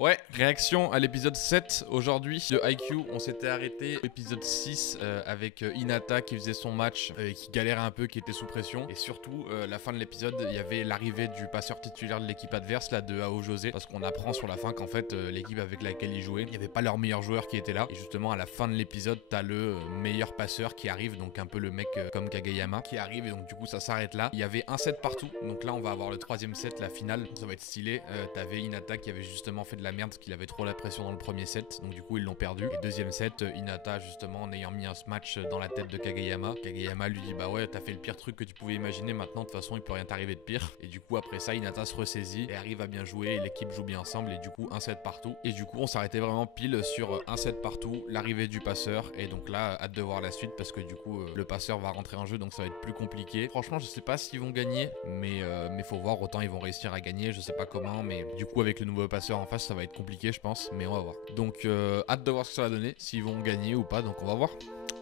Ouais, réaction à l'épisode 7 aujourd'hui de IQ. On s'était arrêté épisode 6 avec Hinata qui faisait son match et qui galérait un peu, qui était sous pression. Et surtout, la fin de l'épisode, il y avait l'arrivée du passeur titulaire de l'équipe adverse, là, de Ao José. Parce qu'on apprend sur la fin qu'en fait, l'équipe avec laquelle ils jouaient, il n'y avait pas leur meilleur joueur qui était là. Et justement, à la fin de l'épisode, t'as le meilleur passeur qui arrive, donc un peu le mec comme Kageyama qui arrive. Et donc du coup, ça s'arrête là. Il y avait un set partout. Donc là, on va avoir le troisième set, la finale. Ça va être stylé. T'avais Hinata qui avait justement fait de la merde parce qu'il avait trop la pression dans le premier set, donc du coup ils l'ont perdu. Et deuxième set, Hinata justement en ayant mis un smash dans la tête de Kageyama. Kageyama lui dit bah ouais, t'as fait le pire truc que tu pouvais imaginer, maintenant de toute façon il peut rien t'arriver de pire. Et du coup après ça, Hinata se ressaisit et arrive à bien jouer et l'équipe joue bien ensemble et du coup un set partout. Et du coup on s'arrêtait vraiment pile sur un set partout, l'arrivée du passeur. Et donc là hâte de voir la suite parce que du coup le passeur va rentrer en jeu, donc ça va être plus compliqué. Franchement je sais pas s'ils vont gagner, mais faut voir, autant ils vont réussir à gagner, je sais pas comment, mais du coup avec le nouveau passeur en face ça va être compliqué je pense, mais on va voir. Donc hâte de voir ce que ça va donner, s'ils vont gagner ou pas, donc on va voir.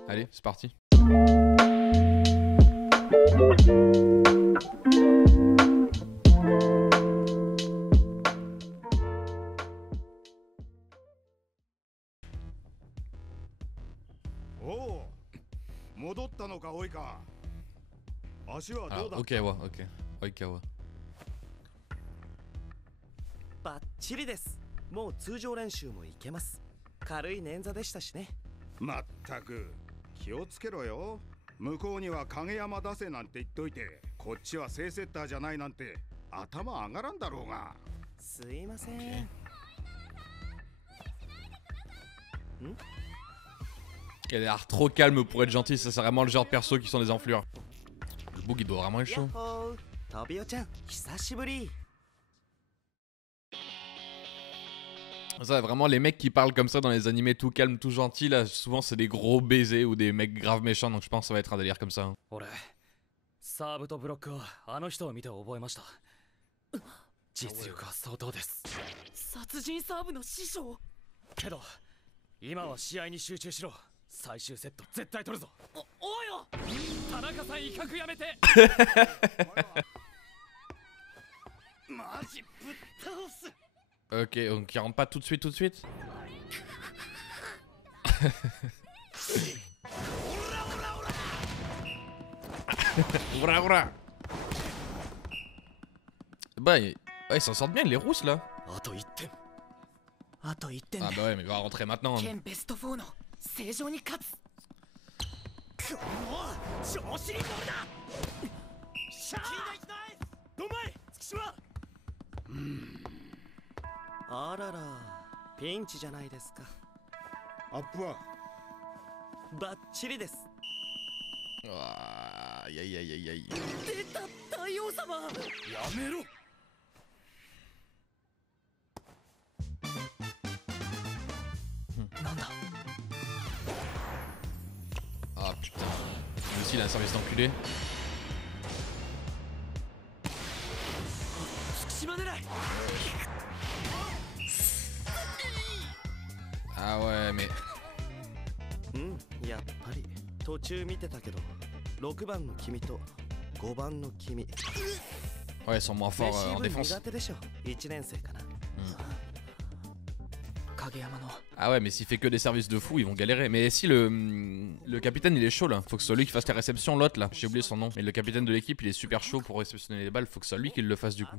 Allez, c'est parti. Oh, 戻ったのか、おいか。足はどうだった？ ok, ouais, ok. Oikawa. バッチリです。もう通常練習も行けます。軽い捻挫でしたしね。まったく気をつけろよ。向こうには影山出せなんて言っといて、こっちは正セッターじゃないなんて頭上がらんだろうが。すいません。Il a l'air trop calme pour être gentil, ça c'est vraiment le genre de perso qui sont des enflures. Le bug il doit vraiment être chaud. トビオちゃん、久しぶり。 Ça, vraiment, les mecs qui parlent comme ça dans les animés tout calmes, tout gentils, là, souvent c'est des gros baisers ou des mecs grave méchants, donc je pense que ça va être un délire comme ça. Hein. 俺、サーブとブロックはあの人を見て覚えました。実力は相当です。殺人サーブの師匠。けど、今は試合に集中しろ。最終セット絶対取るぞ。およ。田中さん威嚇やめて。マジぶっ倒す。 Ok, donc il rentre pas tout de suite, Oura, oura. Bah, ouais, ils s'en sortent bien les rousses là. あと1点。 あと1点 Ah で bah ouais, mais il va rentrer maintenant. Hein. 県ベスト4の正常に勝つ。この調子に乗るな。シャー。どんまい、月島。あらら、ピンチじゃないですか。アップはバッチリです。 Aïe aïe aïe aïe aïe. 出た大王様。やめろ。 なんだ。 Ah putain. Lui aussi il a un service d'enculé. 月島狙い。 Ah ouais, mais. やっぱり途中見てたけど、6番の君と5番の君。 Ouais, ils sont moins forts en défense. 苦手でしょ。1年生かな。影山の。 Ah ouais, mais s'il fait que des services de fou, ils vont galérer. Mais si le capitaine il est chaud là, faut que ce soit lui qui fasse les réceptions, l'autre là, j'ai oublié son nom. Mais le capitaine de l'équipe il est super chaud pour réceptionner les balles, faut que ce soit lui qui le fasse du coup.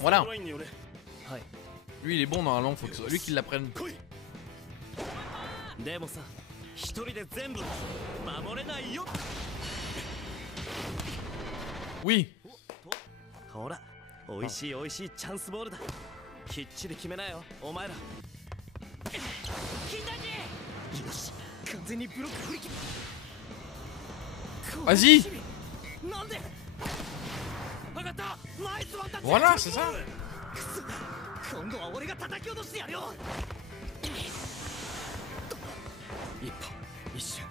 Voilà. Lui il est bon normalement, faut que ce soit lui qui l'apprenne. でもさ、一人で全部守れないよ。 Oui. ほら、おいしいおいしいチャンスボールだ。きっちり決めなよ、お前ら。よし、完全にブロック振り切る。 Vas-y. なんで。上がった。ナイスワンタッチ。 Voilà, c'est ça. 今度は俺が叩き落としてやるよ。 一歩、一瞬、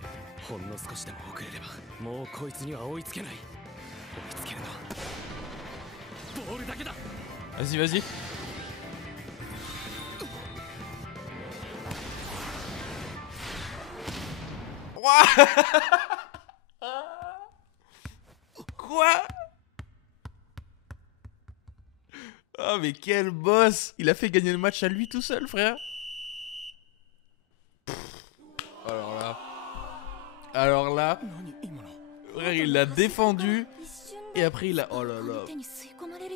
ほんの少しでも遅れれば、もうこいつには追いつけない。追いつけるのはボールだけだ。 Vas-y, vas-y. Quoi? Ah mais quel boss! Il a fait gagner le match à lui tout seul, frère. Alors là... Alors là... Frère, il l'a défendu. Et après il a... Oh là là.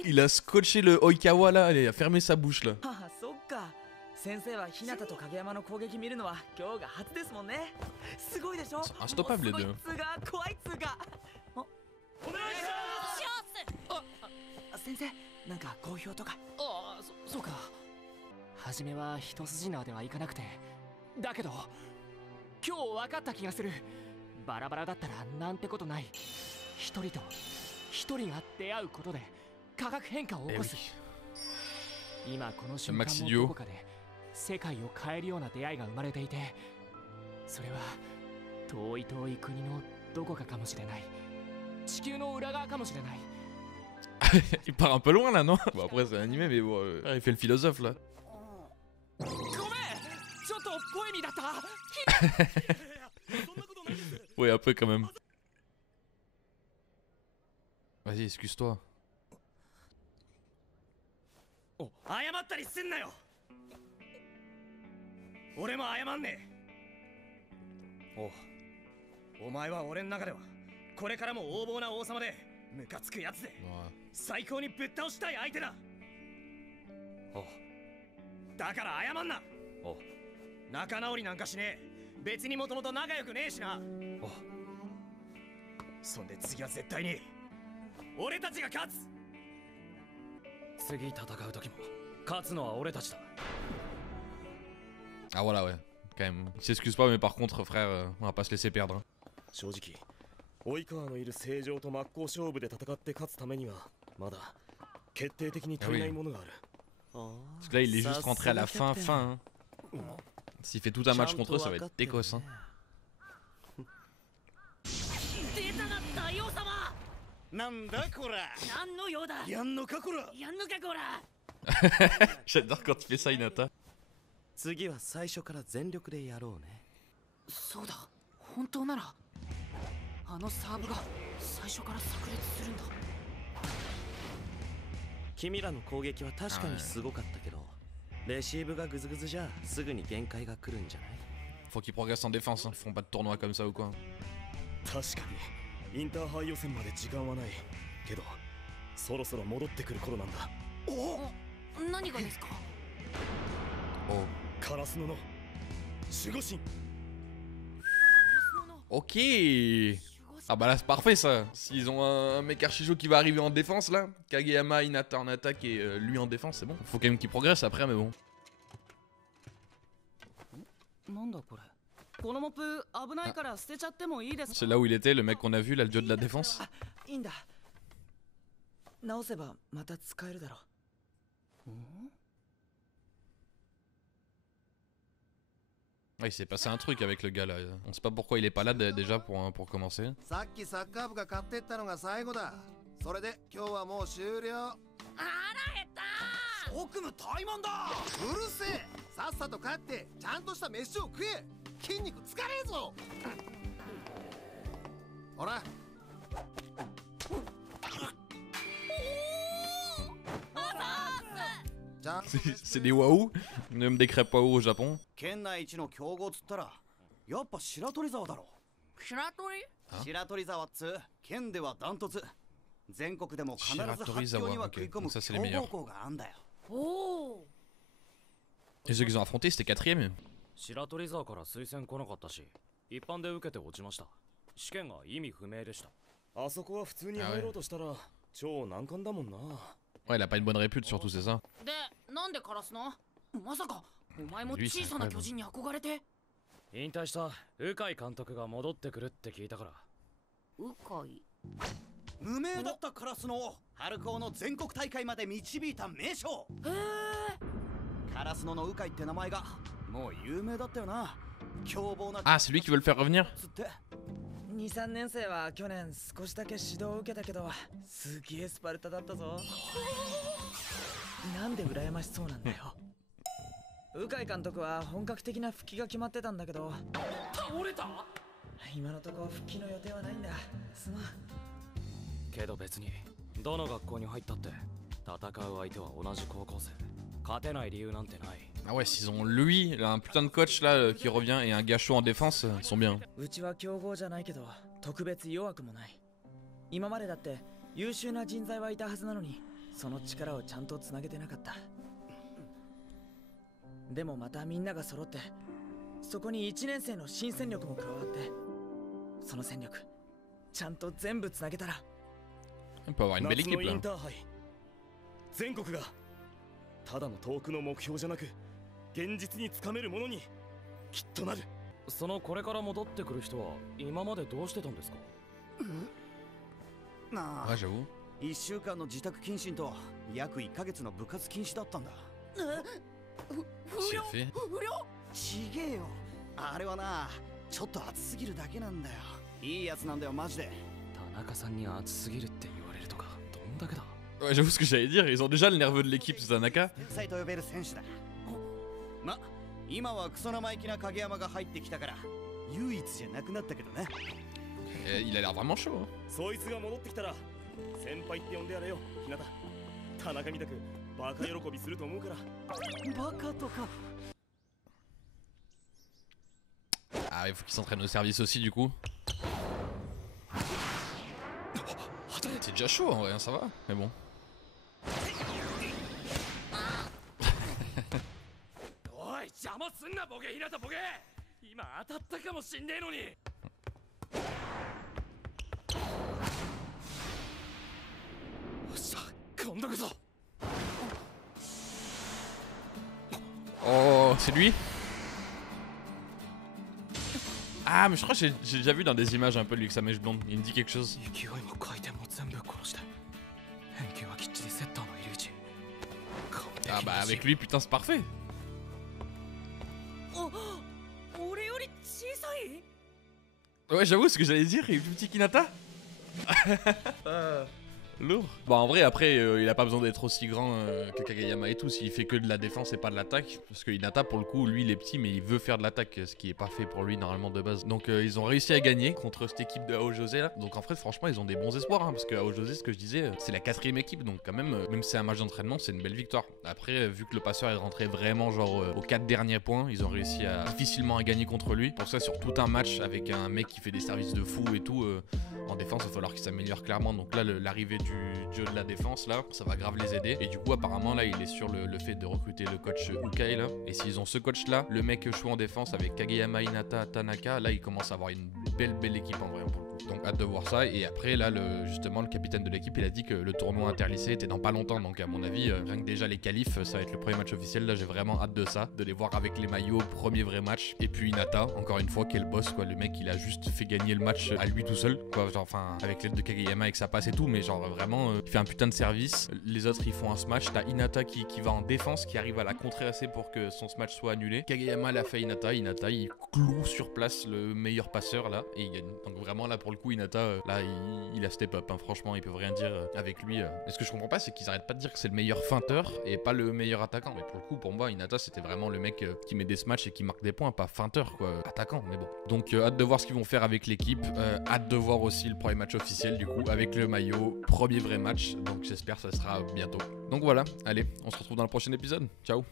Il a scotché le Oikawa là. Il a fermé sa bouche là. ああそっか先生は日向と影山の攻撃見るのは今日が初ですもんねすごいでしょ Instoppable les もう deux. すごいっつうか怖いっつうかお願いします先生なんか好評とかああ、そうか。初めは一筋縄ではいかなくて、だけど今日分かった気がする。バラバラだったらなんてことない。一人と一人が出会うことで化学変化を起 Eh こ oui. す。今この瞬間 Maxi も Duo どこかで世界を変えるような出会いが生まれていて、それは遠い遠い国のどこかかもしれない。地球の裏側かもしれない。Il part un peu loin là, non? Bon après c'est un animé mais bon, il fait le philosophe là. ごめん、ちょっとポエミーだった。Ouais un peu quand même. Vas-y, excuse-toi. お謝ったりすんなよ俺も謝んねえお前は俺の中ではこれからも横暴な王様でムカつくやつで Ouais. 最高にぶっ倒したい相手だだから謝んな仲直りなんかしねえ別にもともと仲良くねえしなそんで次は絶対に俺たちが勝つ次戦う時も勝つのは俺たちだ Ah voilà ouais, quand même. Il s'excuse pas mais par contre frère, on va pas se laisser perdre. 正直及川のいる正常と真っ向勝負で戦って勝つためにはまだ決定的に足りないものがある Parce que là il est juste rentré à la fin. Hein. S'il fait tout un match contre eux, ça va être décosse. Hein. 出たな大王様なんだこら何の用だやんのかこらやんのかこら J'adore quand il fait ça, Hinata. 次は最初から全力でやろうねそうだ本当ならあのサーブが最初から炸裂するんだ君らの攻撃は確かにすごかったけどレシーブがグズグズじゃすぐに限界が来るんじゃない Faut qu'ils progressent en défense, hein. Ils font pas de tournoi comme ça ou quoi. 確かにインターハイ予選まで時間はないけどそろそろ戻ってくる頃なんだお何がですか Oh. カラスノの守護神 Ok. Ah bah là c'est parfait ça. S'ils ont un mec archi chaud qui va arriver en défense là, Kageyama, Hinata en attaque et lui en défense, c'est bon. Faut quand même qu'il progresse après mais bon. なんだこれこのモップ危ないから捨てちゃってもいいですか C'est là où il était, le mec qu'on a vu là, le dieu de la défense. いいんだ直せばまた使えるだろう Ouais, il s'est passé un truc avec le gars là. On sait pas pourquoi il est pas là déjà pour commencer. さっきサッカー部が買ってったのが最後だそれで今日はもう終了腹減った奥務怠慢だうるせえさっさと帰ってちゃんとした飯を食え筋肉つかねえぞほら C'est des waouh, même des crêpes waouh au Japon. 県内一の強豪っつったらやっぱ白鳥沢だろ白鳥白鳥沢っつ県ではダントツ全国でも必ず発表には食い込む強豪校があんだよ おお Et ceux qu'ils ont affrontés c'était 4ème. 白鳥沢から推薦来なかったし一般で受けて落ちました試験が意味不明でしたあそこは普通に入ろうとしたら超難関だもんな Ouais, il a pas une bonne répute surtout, c'est ça. でなんでカラスのまさかお前も小さな巨人に憧れて引退した鵜飼監督が戻ってくるって聞いたからうかい無名だったカラスの春高の全国大会まで導いた名将へえカラスノの鵜飼って名前がもう有名だったよな凶暴な Ah, c'est lui qui veut le faire revenir? つって 2,3 年生は去年少しだけ指導を受けたけどすげえスパルタだったぞなんで羨ましそうなんだよ鵜飼監督は本格的な復帰が決まってたんだけど倒れた今のところ復帰の予定はないんだすまんけど別にどの学校に入ったって Ah ouais, s'ils ont lui, là, un putain de coach là qui revient et un gars chaud en défense, ils sont bien. 今までだって優秀な人材はいたはずなのにその力をちゃんとつなげてなかった。でもまたみんなが揃ってそこに1年生の新戦力も加わってその戦力ちゃんと全部つなげたら On peut avoir une belle équipe là. 全国がただの遠くの目標じゃなく現実につかめるものにきっとなる。そのこれから戻ってくる人は今までどうしてたんですか？なあ、1週間の自宅謹慎と約1ヶ月の部活禁止だったんだ。不良ちげえよ。あれはな、ちょっと熱すぎるだけなんだよ。いいやつなんだよマジで。田中さんに熱すぎるって言われるとかどんだけだ。Ouais, j'avoue ce que j'allais dire, ils ont déjà le nerveux de l'équipe, ce Tanaka. 天才と呼べる選手だ。ま、今はクソ生意気な影山が入ってきたから唯一じゃなくなったけどね。Il a l'air vraiment chaud. そいつが戻ってきたら先輩って呼んでやれよ、ひなた。田中みたくバカ喜びすると思うから。バカとか。Ah, il faut qu'il s'entraîne au service aussi du coup. C'est déjà chaud en vrai, ça va, mais bon. おい、邪魔すんなボケ、ひなたボケ。今当たったかもしんねえのに。Oh, c'est lui? Ah, mais je crois que j'ai déjà vu dans des images un peu lui avec sa mèche blonde. Il me dit quelque chose. Ah bah avec lui, putain, c'est parfait. Ouais, j'avoue ce que j'allais dire, il est plus petit qu'Hinata. Lourd. Bon, en vrai, après, il a pas besoin d'être aussi grand que Kageyama et tout. S'il fait que de la défense et pas de l'attaque. Parce que Hinata, pour le coup, lui, il est petit, mais il veut faire de l'attaque. Ce qui est pas fait pour lui, normalement, de base. Donc, ils ont réussi à gagner contre cette équipe de Aojose là. Donc, en fait, franchement, ils ont des bons espoirs. Hein, parce que Aojose, ce que je disais, c'est la 4ème équipe. Donc, quand même, même si c'est un match d'entraînement, c'est une belle victoire. Après, vu que le passeur est rentré vraiment, genre, aux 4 derniers points, ils ont réussi à difficilement à gagner contre lui. Pour ça, sur tout un match avec un mec qui fait des services de fou et tout, en défense, il va falloir qu'il s'améliore clairement. Donc, là, l'arrivée du dieu de la défense là, ça va grave les aider. Et du coup apparemment là il est sur le fait de recruter le coach Ukai là. Et s'ils ont ce coach là, le mec chaud en défense avec Kageyama, Hinata, Tanaka, là il commence à avoir une belle équipe en vrai pour le coup. Donc hâte de voir ça. Et après là justement le capitaine de l'équipe il a dit que le tournoi interlycée était dans pas longtemps. Donc à mon avis rien que déjà les qualifs ça va être le premier match officiel. Là j'ai vraiment hâte de ça, de les voir avec les maillots, premier vrai match. Et puis Hinata encore une fois qui est le boss quoi. Le mec il a juste fait gagner le match à lui tout seul quoi. Genre enfin avec l'aide de Kageyama avec sa passe et tout. Mais genre vraiment il fait un putain de service. Les autres ils font un smash. T'as Hinata qui va en défense, qui arrive à la contrer assez pour que son smash soit annulé. Kageyama l'a fait Hinata. Hinata il cloue sur place le meilleur passeur là et il gagne. Donc vraiment là pour le coup Hinata là il a step up hein. Franchement il peut rien dire avec lui. Et ce que je comprends pas c'est qu'ils arrêtent pas de dire que c'est le meilleur feinteur et pas le meilleur attaquant. Mais pour le coup pour moi Hinata c'était vraiment le mec qui met des smash et qui marque des points, pas feinteur quoi, attaquant. Mais bon. Donc hâte de voir ce qu'ils vont faire avec l'équipe. Hâte de voir aussi le premier match officiel du coup avec le maillot, premier vrai match. Donc j'espère que ça sera bientôt. Donc voilà, allez, on se retrouve dans le prochain épisode. Ciao.